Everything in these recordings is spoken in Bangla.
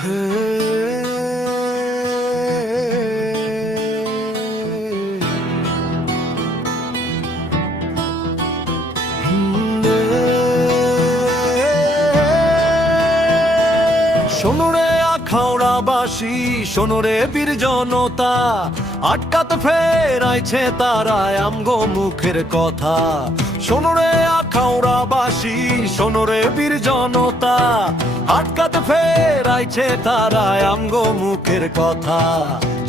শোনো রে আখাউড়াবাসী, শোনো রে বীর জনতা, আটকাতে ফেরাইছে তারায় আমগো মুখের কথা। শোনো রে আখাউড়াবাসী, শোনো রে বীর জনতা, আটকাতে ফেরাইছে তারায় আমগো মুখের কথা।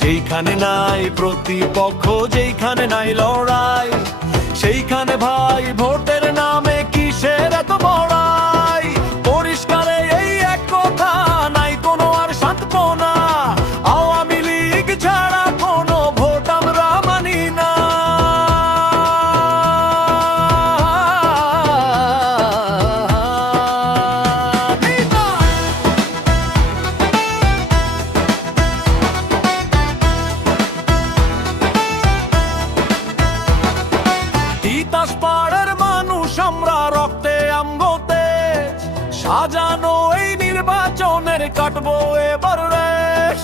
যেইখানে নাই প্রতিপক্ষ, যেইখানে নাই লড়াই, সেইখানে ভাই ভোটের নামে কিসের এত বড়াই। পরিষ্কারে এই এক কথা, নাই কোনো আর সান্ত্বনা, আওয়ামী লীগ ছাড়া কোনো ভোট আমরা মানি না। তিতাস পাড়ের মানুষ আমরা, রক্তে আমগো তেজ, সাজানো এই নির্বাচনের কাটবো এবার রেশ।